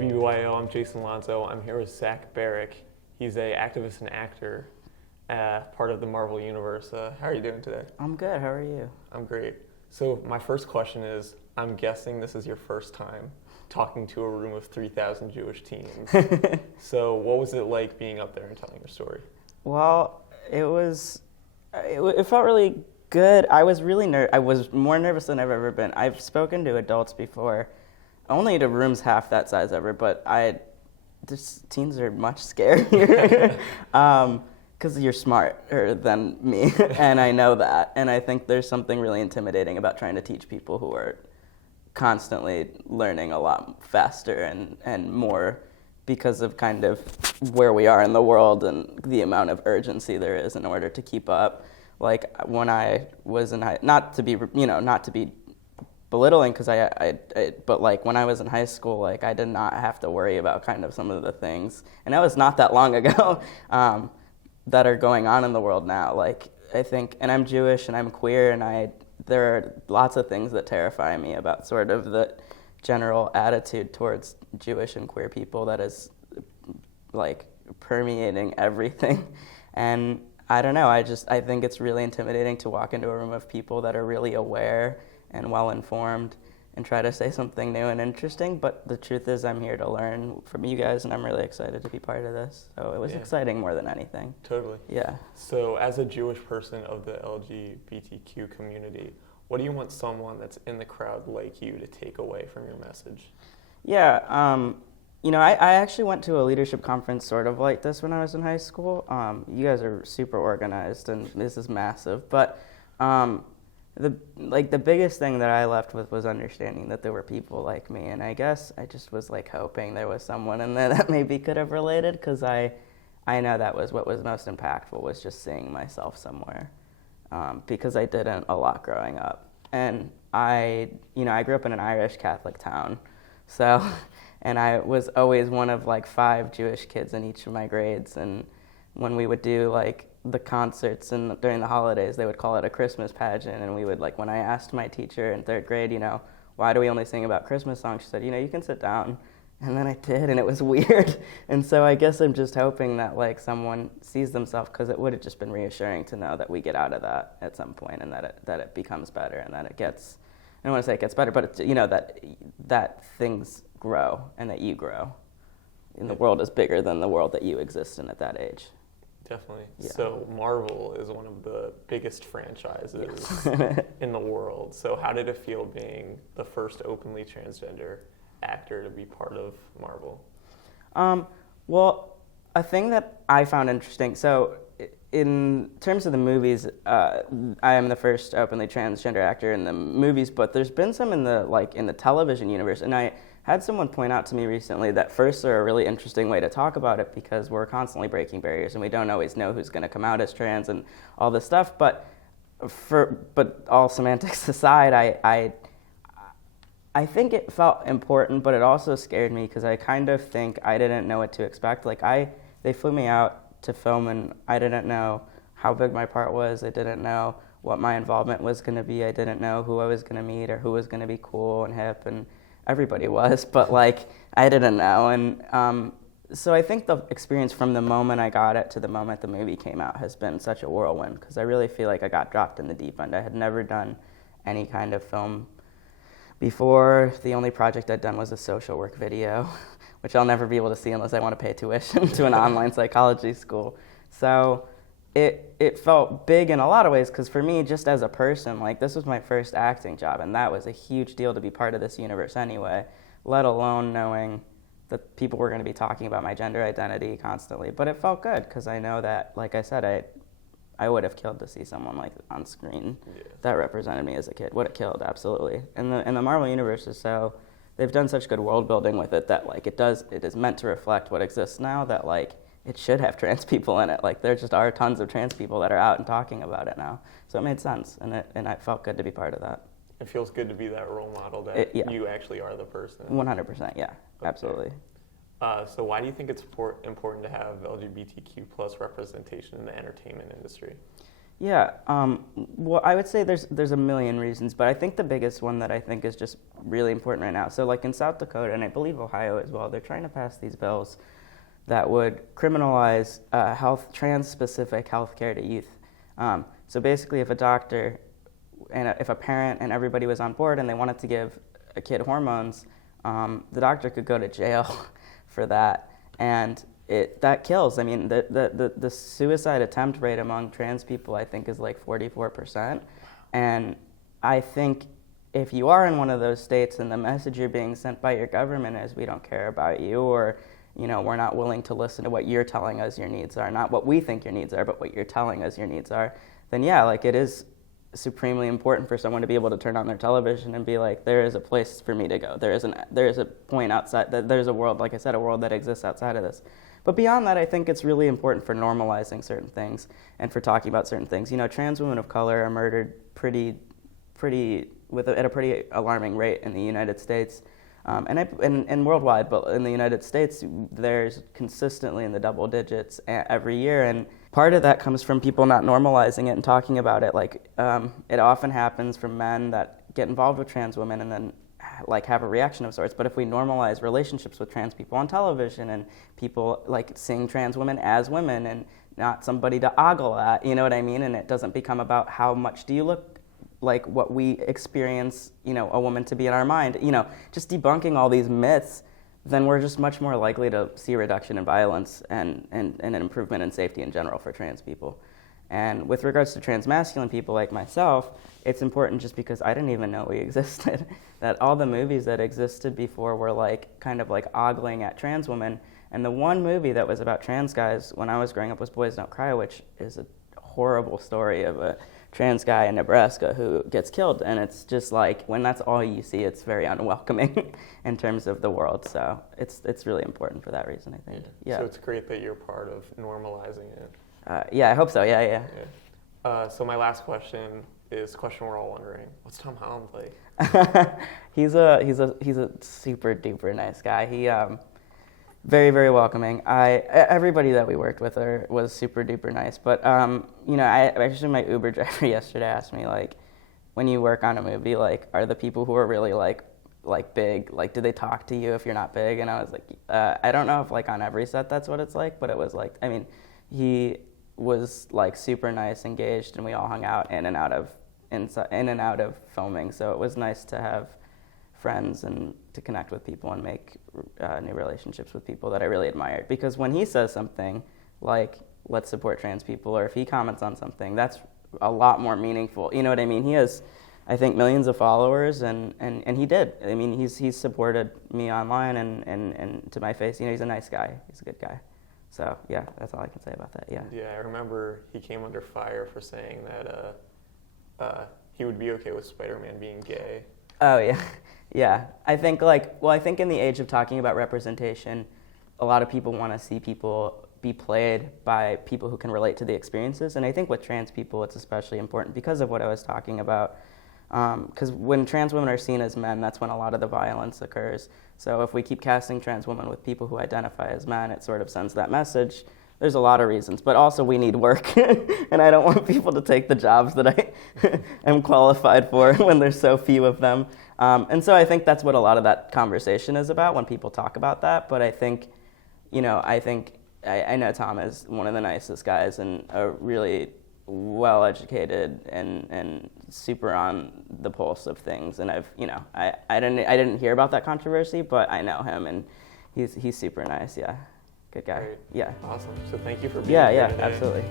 BBYO, I'm Jayson Alonzo. I'm here with Zach Barrick. He's an activist and actor, part of the Marvel Universe. How are you doing today? I'm good. How are you? I'm great. So my first question is, I'm guessing this is your first time talking to a room of 3,000 Jewish teens. So what was it like being up there and telling your story? Well, it felt really good. I was I was more nervous than I've ever been. I've spoken to adults before, only to rooms half that size ever, but teens are much scarier because you're smarter than me, and I know that. And I think there's something really intimidating about trying to teach people who are constantly learning a lot faster and more because of kind of where we are in the world and the amount of urgency there is in order to keep up. Like when I was in not to be belittling, because but like when I was in high school, like I did not have to worry about kind of some of the things, and that was not that long ago, that are going on in the world now. Like I think, and I'm Jewish and I'm queer, and there are lots of things that terrify me about sort of the general attitude towards Jewish and queer people that is like permeating everything. And I don't know, I think it's really intimidating to walk into a room of people that are really aware and well-informed and try to say something new and interesting, but the truth is I'm here to learn from you guys, and I'm really excited to be part of this. So it was exciting more than anything. Totally. Yeah. So as a Jewish person of the LGBTQ community, what do you want someone that's in the crowd like you to take away from your message? Yeah, I actually went to a leadership conference sort of like this when I was in high school. You guys are super organized, and this is massive, but the biggest thing that I left with was understanding that there were people like me, and I guess I just was like hoping there was someone in there that maybe could have related, because I know that was what was most impactful, was just seeing myself somewhere, because I didn't a lot growing up, and I grew up in an Irish Catholic town, so, and I was always one of like 5 Jewish kids in each of my grades, and when we would do like the concerts and during the holidays, they would call it a Christmas pageant, and we would, like, when I asked my teacher in 3rd grade, why do we only sing about Christmas songs, she said, you can sit down. And then I did, and it was weird. And so I guess I'm just hoping that like someone sees themselves, because it would have just been reassuring to know that we get out of that at some point, and that it becomes better, and that it gets, I don't want to say it gets better, but that things grow and that you grow. And the world is bigger than the world that you exist in at that age. Definitely. Yeah. So Marvel is one of the biggest franchises in the world. So how did it feel being the first openly transgender actor to be part of Marvel? Well, a thing that I found interesting, so in terms of the movies, I am the first openly transgender actor in the movies, but there's been some in the television universe, and I had someone point out to me recently that firsts are a really interesting way to talk about it, because we're constantly breaking barriers and we don't always know who's going to come out as trans and all this stuff. But all semantics aside, I think it felt important, but it also scared me, because I kind of think I didn't know what to expect. Like they flew me out to film, and I didn't know how big my part was. I didn't know what my involvement was going to be. I didn't know who I was going to meet or who was going to be cool and hip, and everybody was, but like I didn't know. And so I think the experience from the moment I got it to the moment the movie came out has been such a whirlwind, because I really feel like I got dropped in the deep end. I had never done any kind of film before. The only project I'd done was a social work video, which I'll never be able to see unless I want to pay tuition to an online psychology school. So it felt big in a lot of ways, because for me, just as a person, like this was my first acting job, and that was a huge deal to be part of this universe anyway, let alone knowing that people were going to be talking about my gender identity constantly. But it felt good, because I know that, like I said, I would have killed to see someone like on screen that represented me as a kid. Would have killed, absolutely. And the Marvel universe is so, they've done such good world building with it that like it is meant to reflect what exists now, that like it should have trans people in it. Like there just are tons of trans people that are out and talking about it now. So it made sense, and it felt good to be part of that. It feels good to be that role model that you actually are the person. 100%, yeah, okay. Absolutely. So why do you think it's important to have LGBTQ plus representation in the entertainment industry? Yeah, well, I would say there's a million reasons, but I think the biggest one that I think is just really important right now. So, like in South Dakota, and I believe Ohio as well, they're trying to pass these bills that would criminalize trans-specific health care to youth. So basically, if a doctor and if a parent and everybody was on board and they wanted to give a kid hormones, the doctor could go to jail for that, and that kills. I mean, the suicide attempt rate among trans people, I think, is like 44%. And I think if you are in one of those states and the message you're being sent by your government is we don't care about you, or we're not willing to listen to what you're telling us your needs are, not what we think your needs are, but what you're telling us your needs are, then yeah, like it is supremely important for someone to be able to turn on their television and be like, there is a place for me to go. There is a point outside, there's a world, like I said, a world that exists outside of this. But beyond that, I think it's really important for normalizing certain things and for talking about certain things. Trans women of color are murdered at a pretty alarming rate in the United States, and worldwide. But in the United States, there's consistently in the double digits every year, and part of that comes from people not normalizing it and talking about it. Like it often happens from men that get involved with trans women and then like have a reaction of sorts. But if we normalize relationships with trans people on television and people like seeing trans women as women and not somebody to ogle at, you know what I mean? And it doesn't become about how much do you look like what we experience, a woman to be in our mind, just debunking all these myths, then we're just much more likely to see a reduction in violence and an improvement in safety in general for trans people. And with regards to transmasculine people like myself, it's important just because I didn't even know we existed, that all the movies that existed before were kind of ogling at trans women. And the one movie that was about trans guys when I was growing up was Boys Don't Cry, which is a horrible story of a trans guy in Nebraska who gets killed. And it's just when that's all you see, it's very unwelcoming in terms of the world. So it's really important for that reason, I think. Yeah. So it's great that you're part of normalizing it. Yeah, I hope so. Yeah. So my last question is a question we're all wondering: what's Tom Holland like? He's a super duper nice guy. He very, very welcoming. Everybody that we worked with was super duper nice. But actually my Uber driver yesterday asked me when you work on a movie, are the people who are really big, do they talk to you if you're not big? And I was like, I don't know if on every set that's what it's like, but it was he was super nice, engaged, and we all hung out in and out of filming. So it was nice to have friends and to connect with people and make new relationships with people that I really admired. Because when he says something like, let's support trans people, or if he comments on something, that's a lot more meaningful. You know what I mean? He has, I think, millions of followers, and he did. I mean, he's supported me online and to my face. He's a nice guy. He's a good guy. So, yeah, that's all I can say about that, yeah. Yeah, I remember he came under fire for saying that he would be okay with Spider-Man being gay. Oh, yeah. Yeah. I think, I think in the age of talking about representation, a lot of people want to see people be played by people who can relate to the experiences. And I think with trans people, it's especially important because of what I was talking about. Because when trans women are seen as men, that's when a lot of the violence occurs. So if we keep casting trans women with people who identify as men, it sort of sends that message. There's a lot of reasons, but also we need work. And I don't want people to take the jobs that I am qualified for when there's so few of them. And so I think that's what a lot of that conversation is about when people talk about that. But I think, I know Tom is one of the nicest guys and a really well-educated and super on the pulse of things. And I didn't hear about that controversy, but I know him and he's super nice. Yeah, good guy. Great. Yeah. Awesome. So thank you for being here today. Yeah, absolutely.